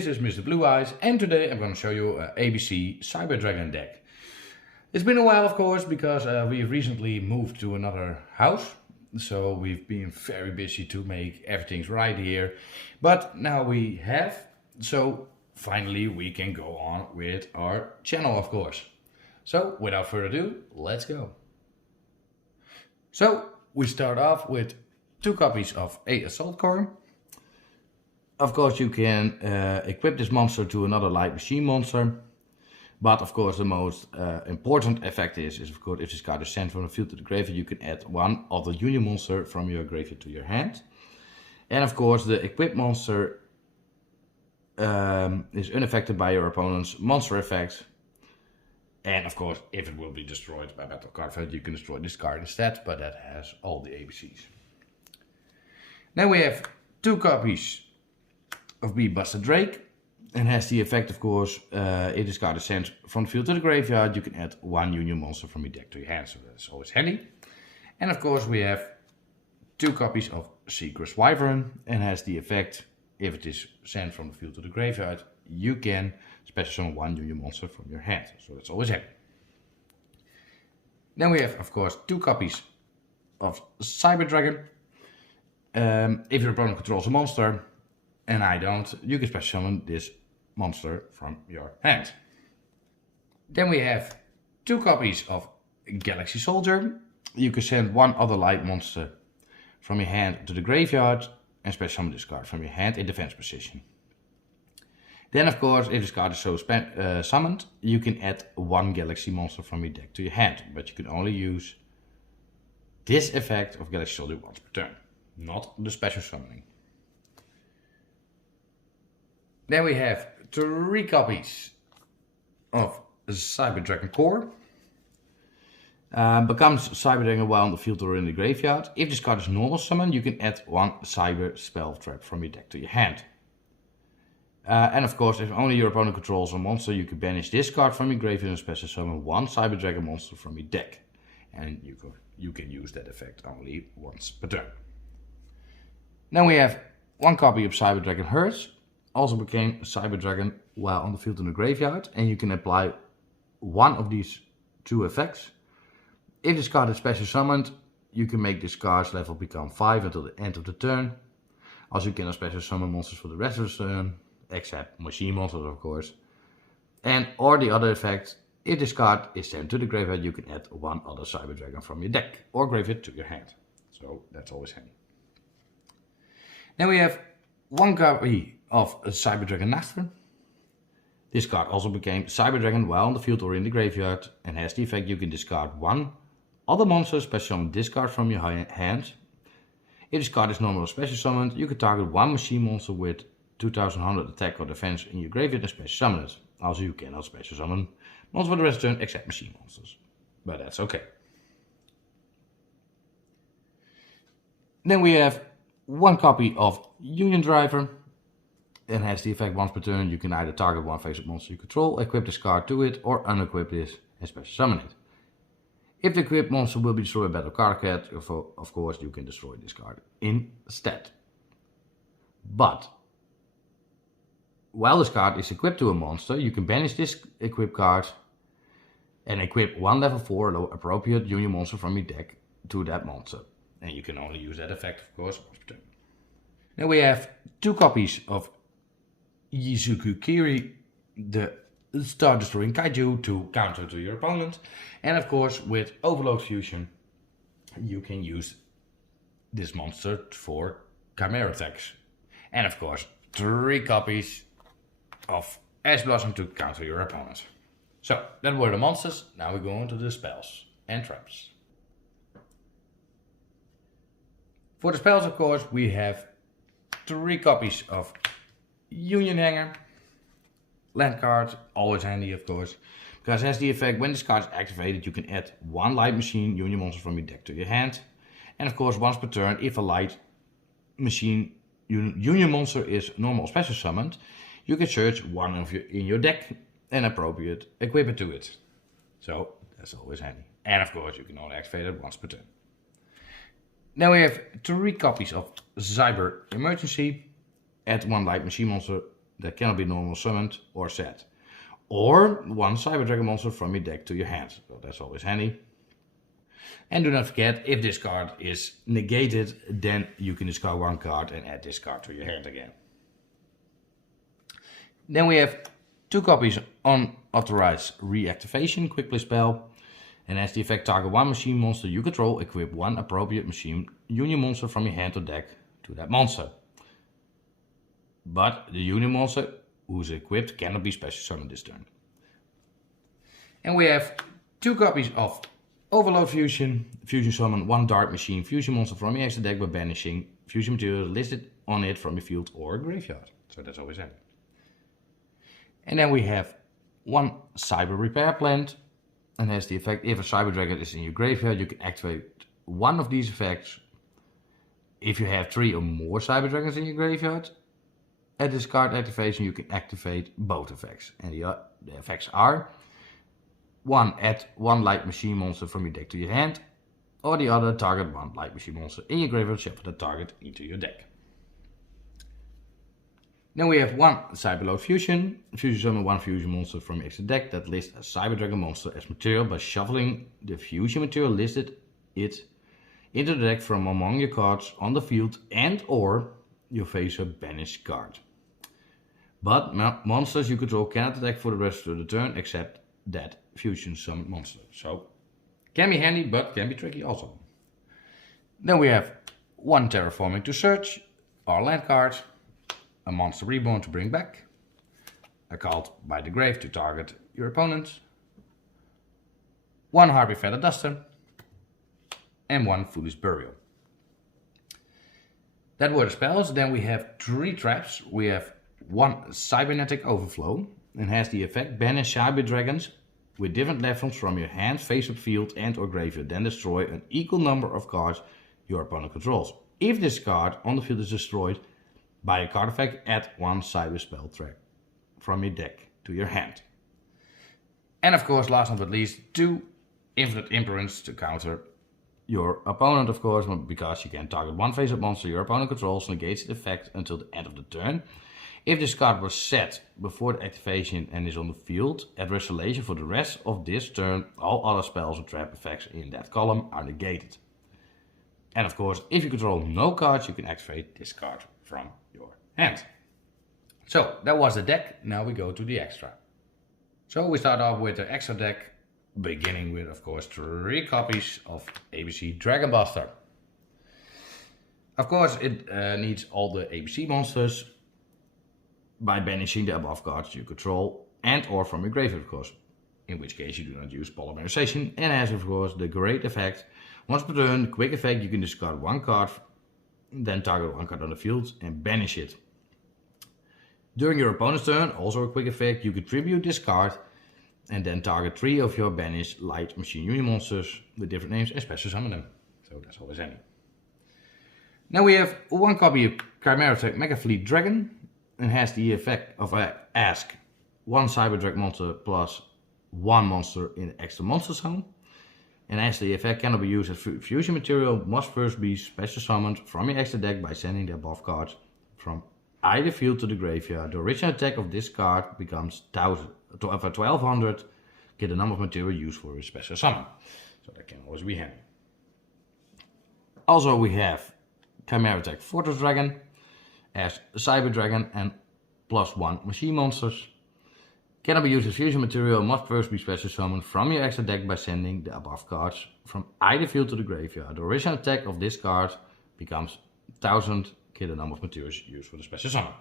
this is Mr. Blue Eyes, and today I'm going to show you an ABC Cyber Dragon deck. It's been a while, of course, because we've recently moved to another house, so we've been very busy to make everything right here. But now we have, so finally we can go on with our channel, of course. So without further ado, let's go. So we start off with 2 copies of A Assault Core. Of course, you can equip this monster to another light machine monster. But of course, the most important effect is of course, if this card is sent from the field to the graveyard, you can add one other union monster from your graveyard to your hand. And of course, the equipped monster is unaffected by your opponent's monster effect. And of course, if it will be destroyed by battle card effect, you can destroy this card instead, but that has all the ABCs. Then we have 2 copies of B Buster Drake, and has the effect, of course, if this card is sent from the field to the graveyard, you can add 1 union monster from your deck to your hand, so that's always handy. And of course, we have 2 copies of Seeker's Wyvern, and has the effect, if it is sent from the field to the graveyard, you can special summon 1 union monster from your hand, so that's always handy. Then we have, of course, 2 copies of Cyber Dragon. If your opponent controls a monster, and I don't, you can special summon this monster from your hand. Then we have 2 copies of Galaxy Soldier. You can send 1 other light monster from your hand to the graveyard and special summon this card from your hand in defense position. Then of course, if this card is so summoned, you can add 1 Galaxy monster from your deck to your hand, but you can only use this effect of Galaxy Soldier once per turn, not the special summoning. Then we have 3 copies of Cyber Dragon Core. Becomes Cyber Dragon while on the field or in the graveyard. If this card is normal summon, you can add 1 Cyber Spell Trap from your deck to your hand. And of course, if only your opponent controls a monster, you can banish this card from your graveyard and special summon 1 Cyber Dragon monster from your deck. And you can use that effect only once per turn. Then we have 1 copy of Cyber Dragon Hearth. Also became Cyber Dragon while on the field in the graveyard, and you can apply 1 of these 2 effects. If this card is special summoned, you can make this card's level become 5 until the end of the turn. Also, you can special summon monsters for the rest of the turn, except machine monsters, of course. And or the other effect, if this card is sent to the graveyard, you can add 1 other Cyber Dragon from your deck or graveyard to your hand. So that's always handy. Then we have 1 copy of Cyber Dragon Naster. This card also became Cyber Dragon while on the field or in the graveyard, and has the effect you can discard 1 other monster special summon this card from your hand. If this card is normal or special summoned, you can target 1 machine monster with 2100 attack or defense in your graveyard and special summon it. Also, you cannot special summon monsters for the rest of the turn except machine monsters, but that's okay. Then we have 1 copy of Union Driver. And has the effect once per turn, you can either target 1 face-up monster you control, equip this card to it, or unequip this and special summon it. If the equipped monster will be destroyed by battle card effect, of course you can destroy this card instead. But while this card is equipped to a monster, you can banish this equipped card and equip 1 level 4 appropriate union monster from your deck to that monster. And you can only use that effect, of course, once per turn. Then we have 2 copies of Yizuku Kiri, the Star Destroying Kaiju, to counter to your opponent. And of course, with Overload Fusion, you can use this monster for Chimera attacks. And of course, 3 copies of Ash Blossom to counter your opponent. So, that were the monsters. Now we go on to the spells and traps. For the spells, of course, we have 3 copies of Union Hanger. Land card, always handy, of course, because it has the effect when this card is activated, you can add 1 light machine union monster from your deck to your hand. And of course, once per turn, if a light machine union monster is normal or special summoned, you can search 1 of in your deck and appropriate equip it to it. So that's always handy. And of course, you can only activate it once per turn. Then we have 3 copies of Cyber Emergency. Add 1 light machine monster that cannot be normal summoned or set. Or one Cyber Dragon monster from your deck to your hand. So that's always handy. And do not forget, if this card is negated, then you can discard one card and add this card to your hand again. Then we have 2 copies unauthorized reactivation quick play spell. And as the effect, target one machine monster you control, equip one appropriate machine union monster from your hand or deck to that monster. But the union monster who is equipped cannot be special summoned this turn. And we have 2 copies of Overload Fusion. Fusion summon one dark machine fusion monster from your extra deck by banishing fusion material listed on it from your field or graveyard. So that's always handy. And then we have 1 Cyber Repair Plant. And has the effect, if a Cyber Dragon is in your graveyard, you can activate one of these effects. If you have 3 or more Cyber Dragons in your graveyard, at this card activation you can activate both effects. And the effects are: 1, add 1 light machine monster from your deck to your hand, or the other, target 1 light machine monster in your graveyard, shuffle the target into your deck. Then we have 1 Cyberload Fusion. Fusion summon 1 fusion monster from your extra deck that lists a Cyber Dragon monster as material by shuffling the fusion material listed it into the deck from among your cards on the field and or your face up banished card. But monsters you control cannot attack for the rest of the turn except that fusion summon monster. So can be handy, but can be tricky also. Then we have 1 Terraforming to Search, our land card. A monster reborn to bring back, a Cult by the Grave to target your opponent, 1 Harpy Feather Duster, and 1 Foolish Burial. That were the spells. Then we have 3 traps. We have 1 Cybernetic Overflow, and has the effect: banish Cyber Dragons with different levels from your hand, face-up, field, and or graveyard, then destroy an equal number of cards your opponent controls. If this card on the field is destroyed by a card effect, add 1 Cyber Spell track from your deck to your hand. And of course, last but not least, 2 Infinite Imprints to counter your opponent, of course, because you can target 1 face-up monster your opponent controls, negates the effect until the end of the turn. If this card was set before the activation and is on the field, at resolution for the rest of this turn, all other spells or trap effects in that column are negated. And of course, if you control no cards, you can activate this card from your hand. So that was the deck. Now we go to the extra. So we start off with the extra deck, beginning with, of course, 3 copies of ABC Dragon Buster. Of course, it needs all the ABC monsters by banishing the above cards you control and or from your graveyard, of course. In which case you do not use polymerization, and has, of course, the great effect: once per turn, quick effect, you can discard 1 card, then target 1 card on the field and banish it. During your opponent's turn, also a quick effect, you can tribute this card and then target 3 of your banished light machine union monsters with different names and special summon them. So that's always handy. Now we have 1 copy of Chimera Tech Mega Fleet Dragon, and has the effect of ask 1 Cyber Dragon monster plus 1 monster in the extra monster zone. And as the effect cannot be used as fusion material, must first be special summoned from your extra deck by sending the above cards from either field to the graveyard. The original attack of this card becomes 1200, get the number of material used for a special summon. So that can always be handy. Also we have Chimera Tech Fortress Dragon as Cyber Dragon and plus 1 machine monsters. Cannot be used as fusion material, must first be special summoned from your extra deck by sending the above cards from either field to the graveyard. The original attack of this card becomes 1000, kill the number of materials used for the special summon.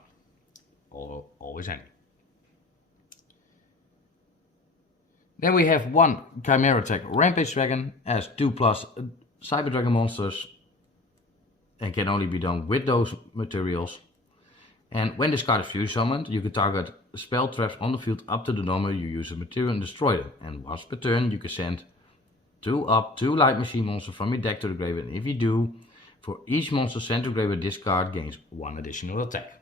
Always handy. Then we have 1 Chimera Tech Rampage Dragon as 2+ Cyber Dragon monsters, and can only be done with those materials. And when this card is fusion summoned, you can target spell traps on the field up to the number you use a material and destroy them. And once per turn, you can send 2 light machine monsters from your deck to the graveyard. And if you do, for each monster sent to the graveyard, this card gains 1 additional attack.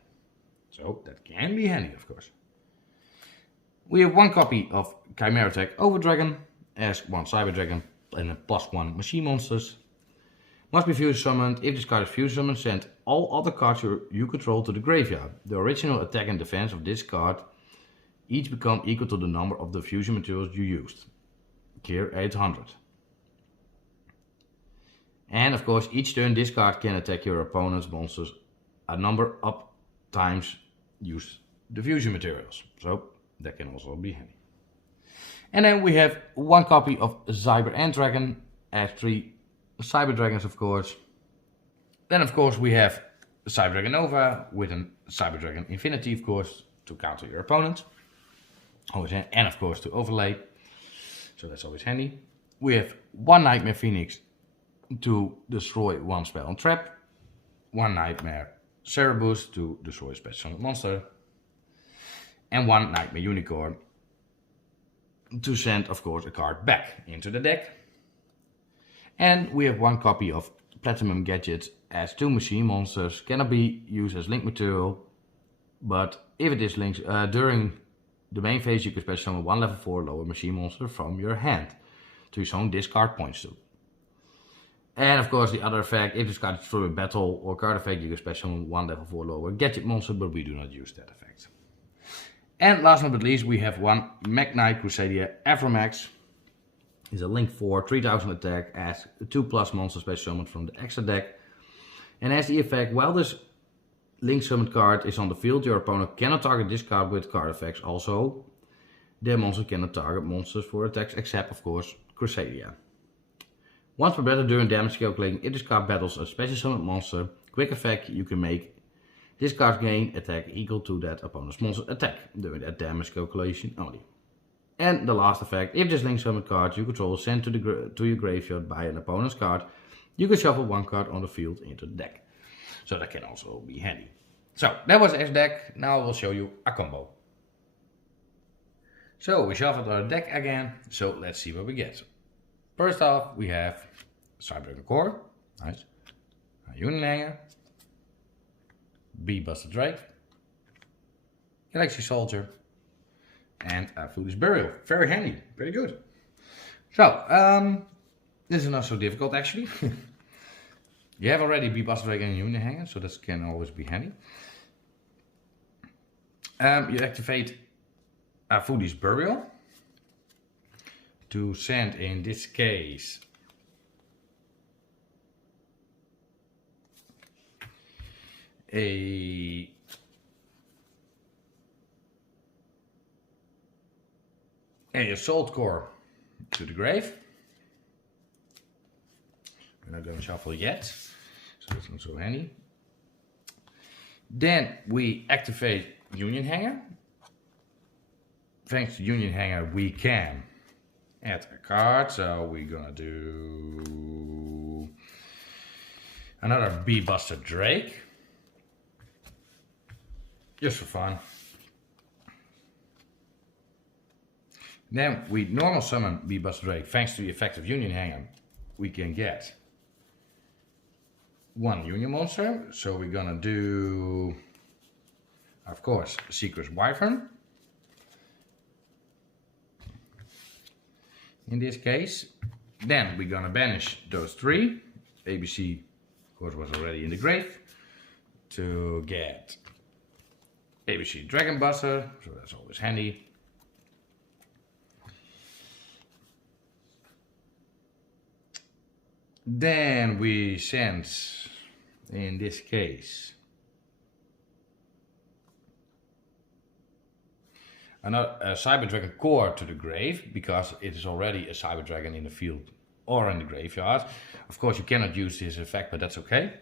So that can be handy, of course. We have 1 copy of Chimera Tech Over Dragon as 1 Cyber Dragon and a +1 machine monsters. Must be fusion summoned. If this card is fusion summoned, send all other cards you control to the graveyard. The original attack and defense of this card each become equal to the number of the fusion materials you used. Here 800. And of course, each turn this card can attack your opponent's monsters a number of times use the fusion materials. So that can also be handy. And then we have one copy of Cyber and Dragon, as 3 Cyber Dragons of course. Then of course we have Cyber Dragon Nova with a Cyber Dragon Infinity of course to counter your opponent. Always, and of course to overlay. So that's always handy. We have one Nightmare Phoenix to destroy one spell and trap. One Nightmare Cerebus to destroy a special monster. And one Nightmare Unicorn to send, of course, a card back into the deck. And we have one copy of Platinum Gadget as 2 machine monsters. Cannot be used as link material, but if it is linked during the main phase, you can special summon 1 level 4 lower machine monster from your hand to its own discard points to. And of course the other effect, if this card is through a battle or card effect, you can special summon 1 level 4 lower gadget monster, but we do not use that effect. And last but not least, we have one Magnite Crusadia Afromax. It's a link 4, 3000 attack as 2+ monster special summoned from the extra deck. And as the effect, while this link summoned card is on the field, your opponent cannot target this card with card effects. Also, their monster cannot target monsters for attacks except, of course, Crusadia. Once per battle during damage calculating, if this card battles a special summoned monster, quick effect, you can make this card gain attack equal to that opponent's monster attack during that damage calculation only. And the last effect, if this link summoned card you control is sent to your graveyard by an opponent's card, you can shuffle 1 card on the field into the deck. So that can also be handy. So that was S deck. Now I will show you a combo. So we shuffled our deck again. So let's see what we get. First off, we have Cyber Dragon Core, nice. A Union Hanger, Buster Drake, Galaxy Soldier, and a Foolish Burial. Very handy, very good. So, this is not so difficult actually. You have already Buster Drake and Union Hanger, so this can always be handy. You activate a Foolish Burial to send, in this case, a Assault Core to the grave. We're not going to shuffle yet, so that's not so handy. Then we activate Union Hanger. Thanks to Union Hanger, we can add a card. So we're gonna do another Buster Drake, just for fun. Then we normal summon Buster Drake. Thanks to the effect of Union Hanger, we can get 1 Union monster. So we're gonna do, of course, Secret Wyvern. In this case, then we're gonna banish those 3. ABC, of course, was already in the grave to get ABC Dragon Buster, so that's always handy. Then we send, in this case, another Cyber Dragon Core to the grave, because it is already a Cyber Dragon in the field or in the graveyard. Of course, you cannot use this effect, but that's okay.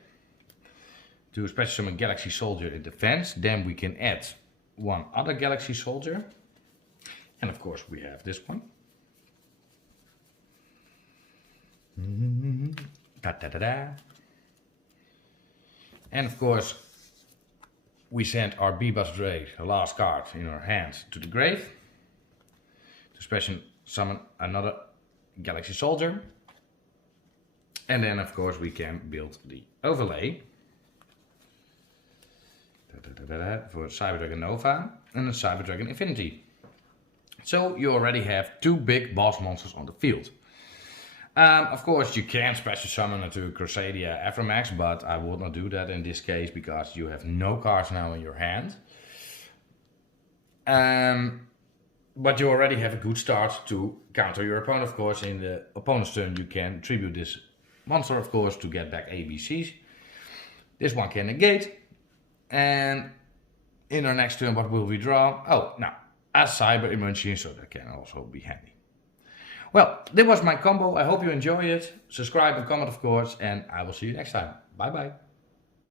To special summon Galaxy Soldier in defense, then we can add 1 other Galaxy Soldier. And of course, we have this one. Da, da, da, da. And of course, we send our Buster Drake, the last card in our hand, to the grave to special summon another Galaxy Soldier. And then of course we can build the overlay for Cyber Dragon Nova and a Cyber Dragon Infinity. So you already have 2 big boss monsters on the field. Of course, you can special summon into Crusadia Afromax, but I would not do that in this case because you have no cards now in your hand. But you already have a good start to counter your opponent, of course. In the opponent's turn, you can tribute this monster, of course, to get back ABCs. This one can negate. And in our next turn, what will we draw? Oh, now, a Cyber Emergency, so that can also be handy. Well, that was my combo. I hope you enjoy it. Subscribe and comment, of course, and I will see you next time. Bye bye.